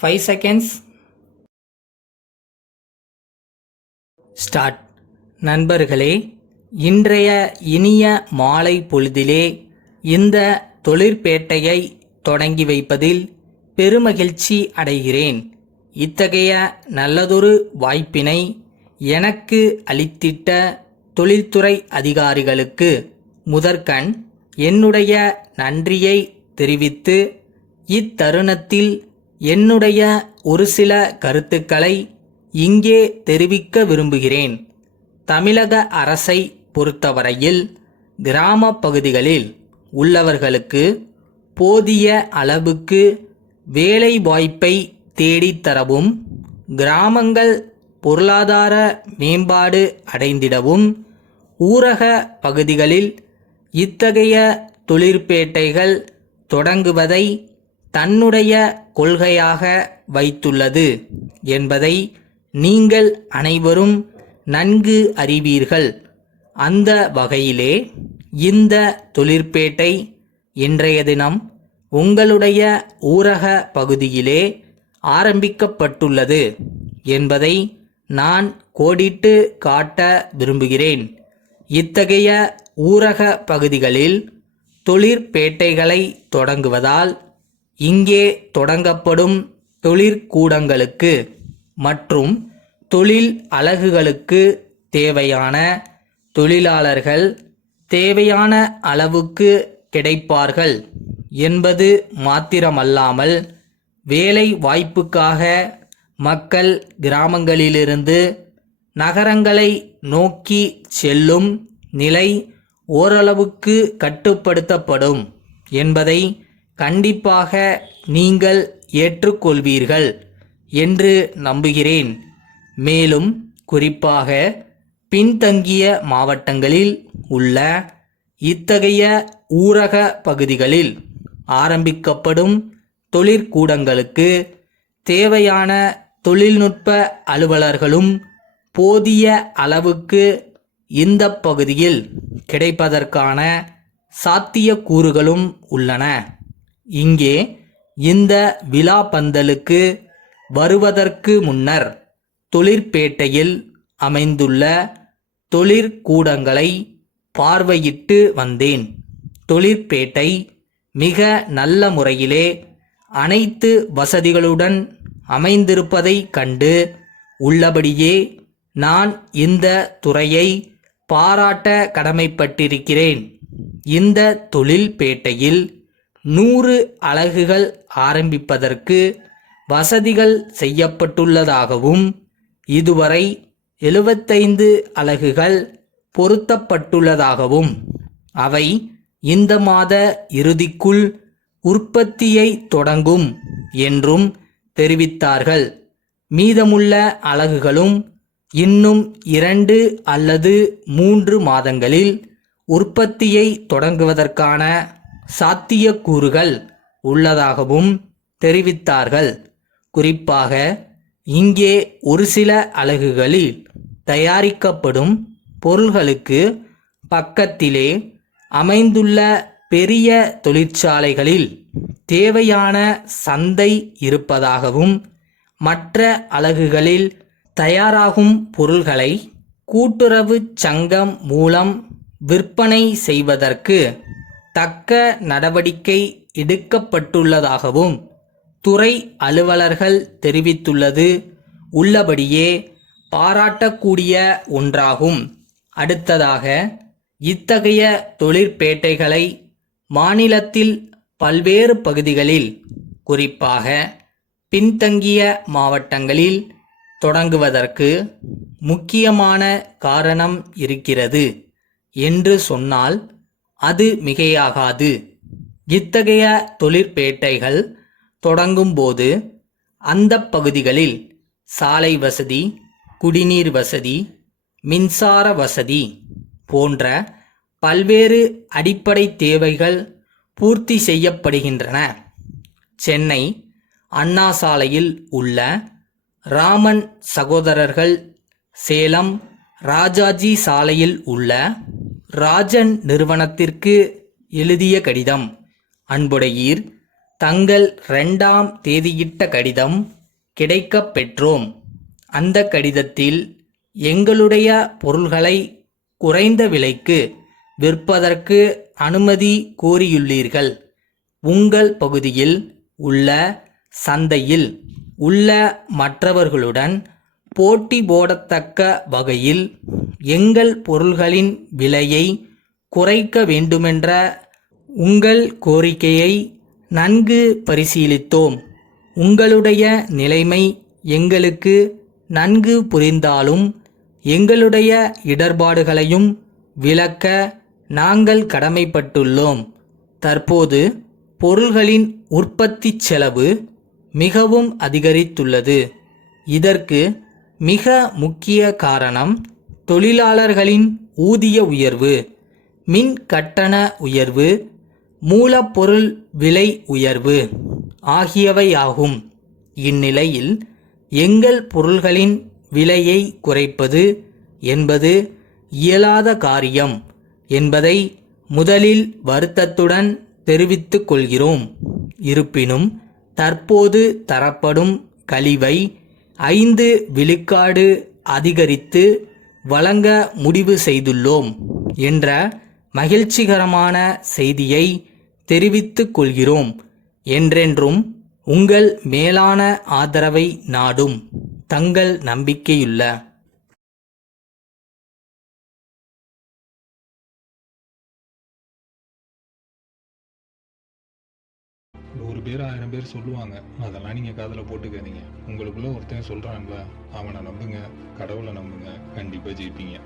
5 seconds. Start. நண்பர்களே, இன்றைய இனிய மாலை பொழுதிலே இந்த தொழிற்பேட்டையை தொடங்கி வைப்பதில் பெருமகிழ்ச்சி அடைகிறேன். இத்தகைய நல்லதொரு வாய்ப்பினை எனக்கு அளித்திட்ட தொழில்துறை அதிகாரிகளுக்கு முதற்கண் என்னுடைய நன்றியை தெரிவித்து, இத்தருணத்தில் என்னுடைய ஒரு சில கருத்துக்களை இங்கே தெரிவிக்க விரும்புகிறேன். தமிழக அரசை பொறுத்தவரையில் கிராம பகுதிகளில் உள்ளவர்களுக்கு போதிய அளவுக்கு வேலை வாய்ப்பை தேடித்தரவும், கிராமங்கள் பொருளாதார மேம்பாடு அடைந்திடவும் ஊரக பகுதிகளில் இத்தகைய தொழிற்பேட்டைகள் தொடங்குவதை தன்னுடைய கொள்கையாக வைத்துள்ளது என்பதை நீங்கள் அனைவரும் நன்கு அறிவீர்கள். அந்த வகையிலே இந்த தொழிற்பேட்டை இன்றைய தினம் உங்களுடைய ஊரக பகுதியிலே ஆரம்பிக்கப்பட்டுள்ளது என்பதை நான் கோடிட்டு காட்ட விரும்புகிறேன். இத்தகைய ஊரக பகுதிகளில் தொழிற்பேட்டைகளை தொடங்குவதால் இங்கே தொடங்கப்படும் தொழிற்கூடங்களுக்கு மற்றும் தொழில் அலகுகளுக்கு தேவையான தொழிலாளர்கள் தேவையான அளவுக்கு கிடைப்பார்கள் என்பது மாத்திரமல்லாமல், வேலை வாய்ப்புக்காக மக்கள் கிராமங்களிலிருந்து நகரங்களை நோக்கி செல்லும் நிலை ஓரளவுக்கு கட்டுப்படுத்தப்படும் என்பதை கண்டிப்பாக நீங்கள் ஏற்றுக்கொள்வீர்கள் என்று நம்புகிறேன். மேலும் குறிப்பாக பின்தங்கிய மாவட்டங்களில் உள்ள இத்தகைய ஊரக பகுதிகளில் ஆரம்பிக்கப்படும் தொழிற்கூடங்களுக்கு தேவையான தொழில்நுட்ப அலுவலர்களும் போதிய அளவுக்கு இந்த பகுதியில் கிடைப்பதற்கான சாத்தியக்கூறுகளும் உள்ளன. இங்கே இந்த விழா பந்தலுக்கு வருவதற்கு முன்னர் தொழிற்பேட்டையில் அமைந்துள்ள தொழிற்கூடங்களை பார்வையிட்டு வந்தேன். தொழிற்பேட்டை மிக நல்ல முறையிலே அனைத்து வசதிகளுடன் அமைந்திருப்பதை கண்டு உள்ளபடியே நான் இந்த துறையை பாராட்ட கடமைப்பட்டிருக்கிறேன். இந்த தொழில்பேட்டையில் 100 அலகுகள் ஆரம்பிப்பதற்கு வசதிகள் செய்யப்பட்டுள்ளதாகவும், இதுவரை 75 அலகுகள் பொருத்தப்பட்டுள்ளதாகவும், அவை இந்த மாத இறுதிக்குள் உற்பத்தியை தொடங்கும் என்றும் தெரிவித்தார்கள். மீதமுள்ள அலகுகளும் இன்னும் 2 அல்லது 3 மாதங்களில் உற்பத்தியை தொடங்குவதற்கான சாத்தியக்கூறுகள் உள்ளதாகவும் தெரிவித்தார்கள். குறிப்பாக இங்கே ஒரு சில அலகுகளில் தயாரிக்கப்படும் பொருள்களுக்கு பக்கத்திலே அமைந்துள்ள பெரிய தொழிற்சாலைகளில் தேவையான சந்தை இருப்பதாகவும், மற்ற அலகுகளில் தயாராகும் பொருள்களை கூட்டுறவு சங்கம் மூலம் விற்பனை செய்வதற்கு தக்க நடவடிக்கை எடுக்கப்பட்டுள்ளதாகவும் துறை அலுவலர்கள் தெரிவித்துள்ளது உள்ளபடியே பாராட்டக்கூடிய ஒன்றாகும். அடுத்ததாக, இத்தகைய தொழிற்பேட்டைகளை மாநிலத்தில் பல்வேறு பகுதிகளில், குறிப்பாக பின்தங்கிய மாவட்டங்களில் தொடங்குவதற்கு முக்கியமான காரணம் இருக்கிறது என்று சொன்னால் அது மிகையாகாது. இத்தகைய தொழிற்பேட்டைகள் தொடங்கும்போது அந்த பகுதிகளில் சாலை வசதி, குடிநீர் வசதி, மின்சார வசதி போன்ற பல்வேறு அடிப்படை தேவைகள் பூர்த்தி செய்யப்படுகின்றன. சென்னை அண்ணா சாலையில் உள்ள ராமன் சகோதரர்கள், சேலம் ராஜாஜி சாலையில் உள்ள ராஜன் நிறுவனத்திற்கு எழுதிய கடிதம். அன்புடையீர், தங்கள் 2ஆம் தேதியிட்ட கடிதம் கிடைக்கப் பெற்றோம். அந்த கடிதத்தில் எங்களுடைய பொருள்களை குறைந்த விலைக்கு விற்பதற்கு அனுமதி கோரியுள்ளீர்கள். உங்கள் பகுதியில் உள்ள சந்தையில் உள்ள மற்றவர்களுடன் போட்டி போடத்தக்க வகையில் எங்கள் பொருள்களின் விலையை குறைக்க வேண்டுமென்ற உங்கள் கோரிக்கையை நன்கு பரிசீலித்தோம். உங்களுடைய நிலைமை எங்களுக்கு நன்கு புரிந்தாலும் எங்களுடைய இடர்பாடுகளையும் விளக்க நாங்கள் கடமைப்பட்டுள்ளோம். தற்போது பொருள்களின் உற்பத்தி செலவு மிகவும் அதிகரித்துள்ளது. இதற்கு மிக முக்கிய காரணம் தொழிலாளர்களின் ஊதிய உயர்வு, மின் கட்டண உயர்வு, மூலப்பொருள் விலை உயர்வு ஆகியவையாகும். இந்நிலையில் எங்கள் பொருள்களின் விலையை குறைப்பது என்பது இயலாத காரியம் என்பதை முதலில் வருத்தத்துடன் தெரிவித்துக் கொள்கிறோம். இருப்பினும் தற்போது தரப்படும் கழிவை 5 விழுக்காடு அதிகரித்து வழங்க முடிவு செய்துள்ளோம் என்ற மகிழ்ச்சிகரமான செய்தியை தெரிவித்துக் கொள்கிறோம். என்றென்றும் உங்கள் மேலான ஆதரவை நாடும் தங்கள் நம்பிக்கையுள்ள 100 பேர் 1000 பேர் சொல்லுவாங்க. அதெல்லாம் நீங்கள் காதில் போட்டுக்காதீங்க. உங்களுக்குள்ள ஒருத்தன் சொல்கிறான்ல, அவனை நம்புங்க, கடவுளை நம்புங்க, கண்டிப்பாக ஜெயிப்பீங்க.